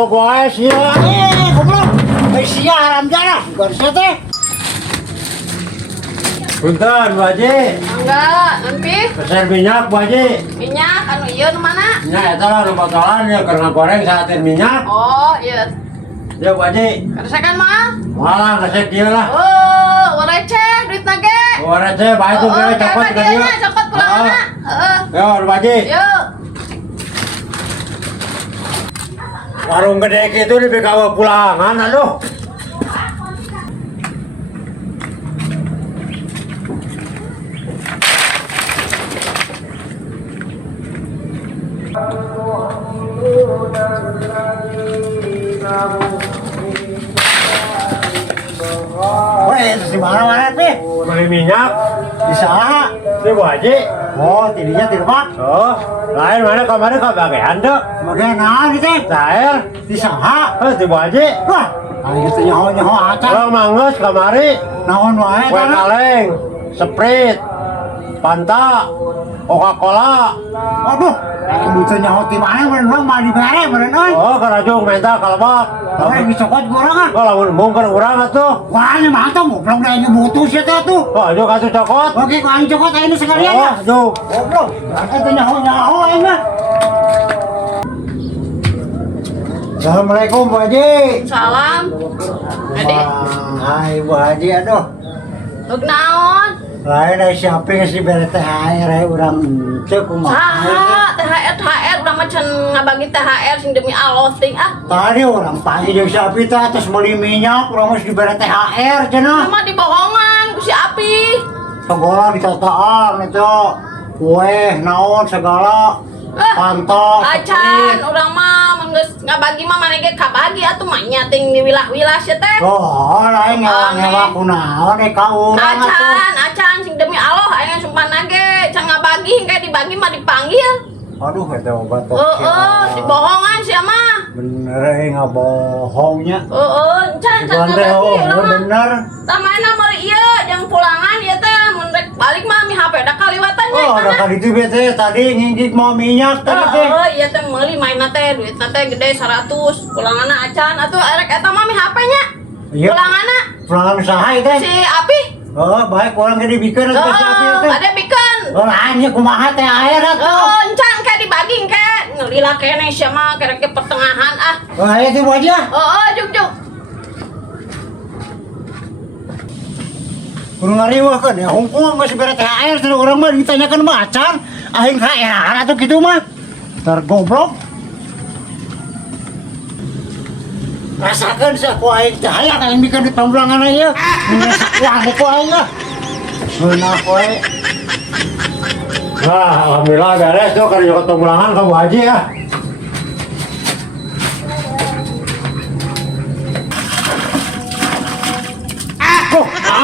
Gua sia. Goblok. Sia haram jana. Bukan sia teh. Punten, Bu Haji. Enggak, nanti Pesan minyak, Bu Haji. minyak anu ieu nu mana? Minyak eta lah nu botolan ya keur goreng saatin minyak. Oh, iya. Ya Bu Haji. Keresekan mah? Malah ngesek ieu lah. Oh, receh duit nage. Ora teh bae tuh kira copot ka dieu. Copot pulanganna. Heeh. Yo, Bu Haji. Yuk. Warung gede gitu di BKW pulangan aduh. Weh, di mana teh? Beli minyak di saha? Di Bu Haji. Oh, tidinya tirbak. Oh, lain mana kemarin kabagean deh. Bagian naon teh? Cair di saha? Di Bu Haji. Wah, anu gitu nyaho acan. Orang mangges kamari. Naon wae kan? kue kaleng, Sprite, Fanta, Coca-Cola. Aduh, butuh nyaho ti mana meureun urang mah dibere meureun euy. Oh, karajung minta kalebak. Oh, dicokot ku urang ah. Oh, lamun mungkin urang atuh. Wah, nya mah tah goblok da nya butuh sia teh atuh. Oh, ayo kasih cokot. Oke, ku aing cokot ayeuna sekalian Oh, ya. aduh. Goblok, eta nyaho aing mah. Assalamualaikum Bu Haji. Salam. Adik, Hai Bu Haji, aduh. Tug naon? Lain ai siapa geus dibere THR aya urang teu kumaha. Saha THR urang mah can ngabagi THR sing demi Allah ting ah. Tadi orang panggil jeung sapi teh terus meuli minyak urang mah dibere THR cenah. Mah dibohongan ku si Api. Segala ditataan itu kue naon segala pantos Acan urang mah mun geus ngabagi mah maneh kabagi atuh mah nya ting di wilah-wilah sia teh. oh lain nyawa kunaon ka urang atuh Acan sing demi Allah aya sumpah nage can ngabagi hingga dibagi mah dipanggil. aduh eta obat Si bohongan sia mah. bener ngabohongnya Can Bante ngabagi oh urang mah. bener Tamana mah ieu jeung pulangan ieu teh mun rek balik mah mi HP da kaliwatan nya. oh ada kali itu bete tadi ngingkik mau minyak tadi teh Iya teh meuli mainna teh duitna teh gede 100 pulanganna acan atuh rek eta mah mi HP nya. Iya. Pulanganna pulangan usaha itu si Api. oh baik orang gede bikin itu sapi itu Ada bikin. oh lainnya kumaha teh air atuh Encan kayak dibagi kayak ngelila kene sia mah kira-kira pertengahan ah. oh ayo tuh aja Juk. kurang ngariwah kan ya hongkong masih bere THR terus orang mah ditanyakan mah acan aing KR atau gitu mah tergoblok rasakan sih aku aing cahaya aing bikin di pemblangan aja menyesak wah aku aing lah benar kowe Nah, alhamdulillah beres tuh kerja ketumbulangan ke Bu Haji ya.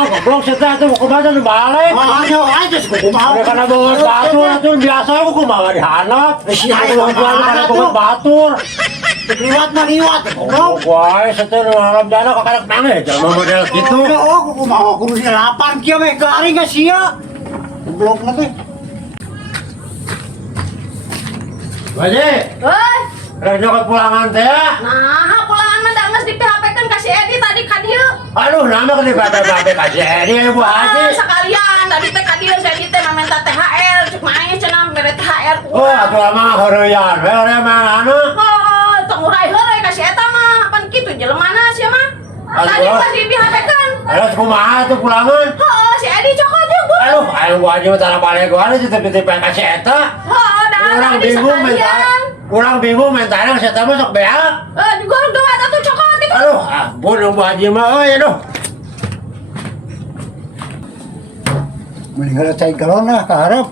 Goblok setelah itu mau kemana tuh balik? ayo aja sih kumaha Udah karena bawa batur itu biasa aku kumaha dihanap. Aku mau jual karena bawa batur. liwat mah liwat goblok Wah, setelah malam jana kakak nangis, jangan model gitu. oh kumaha kudu delapan kieu mah garing ka sia goblok nanti Bu Haji, Heuh. kerja pulangan teh ya. Nah, pulangan mah da geus di PHP kan ka si Edi tadi ka dieu. Aduh, nama kan dibabe-babe kasih ini ya Bu Haji. Sekalian tadi teh ka dieu si Edi teh minta THR cuk main cenah mere THR. Oh, atuh mah heureyan, heureyan mah anu. Tong urai heureuy ka si eta mah. Pan kitu jelemana sia mah. Tadi Aduh. pas di PHP kan. Terus kumaha tuh pulangan? Heeh, si Edi cokot juga. Aduh, ayo Bu Haji mah tanah balik gua ada titip-titip kasih eta. Dah tadi sekalian. Kurang bingung mentalnya saya tahu sok beak. Juga doa tuh cokot gitu. Aduh, ampun Bu Haji mah, aduh. mendingan cai galon lah ke harap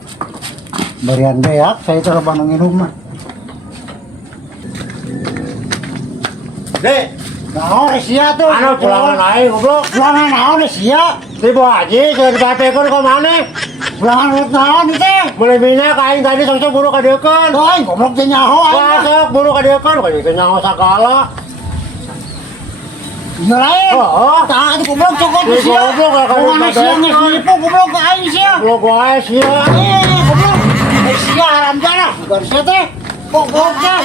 barian beak saya terus bandung minum mah Dek, naon sia tuh anu pulangan aing goblok. pulangan naon sia Si Bu Haji saya dibatekeun ka maneh. pulangan urut naon itu teh Mulai minyak aing tadi sok buru ka deukeun. doy goblok teh nyaho aing Wah, mah sok buru ka deukeun ka dieu nyaho sagala. ieu lain Oh, tah itu goblok cokot Ih, sia goblok lah kamu mana sia babekan. geus nipu goblok ka aing sia goblok wae sia. goblok sia haram jana bukan sia teh goblok teh